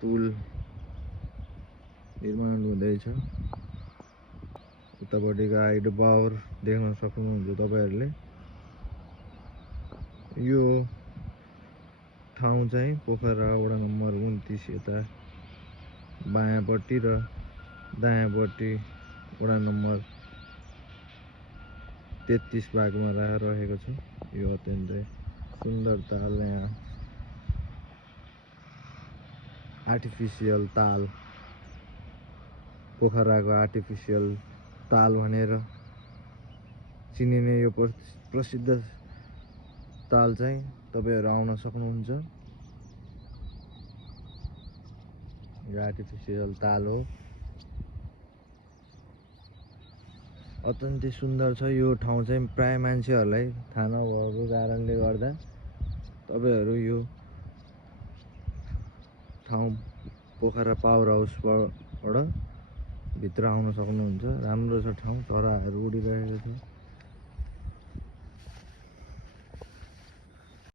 पुल निर्माण हुँदैछ। उतापट्टिको hydro power देख्न सक्नुहुन्छ तपाईहरुले। यो ठाउँ चाहिँ पोखरा वडा नम्बर 29 यता बायाँपट्टि र दायाँपट्टि वडा नम्बर 33 भागमा रहेको छ। यो अत्यन्तै सुन्दर ताल, यहाँ आर्टिफिसियल ताल, पोखराको आर्टिफिसियल ताल भनेर चिनिने यो प्रसिद्ध ताल चाहिँ तपाईहरु आउन सक्नुहुन्छ। यो आर्टिफिसियल ताल हो, अत्यन्तै सुन्दर छ। यो ठाउँ चाहिँ प्राय मान्छेहरुलाई थाहा नभएको कारणले गर्दा तपाईहरु यो ठाउँ पोखरा पावर हाउसबाट भित्र आउन सक्नुहुन्छ। राम्रो छ ठाउँ, चराहरु उडिरहेको छ।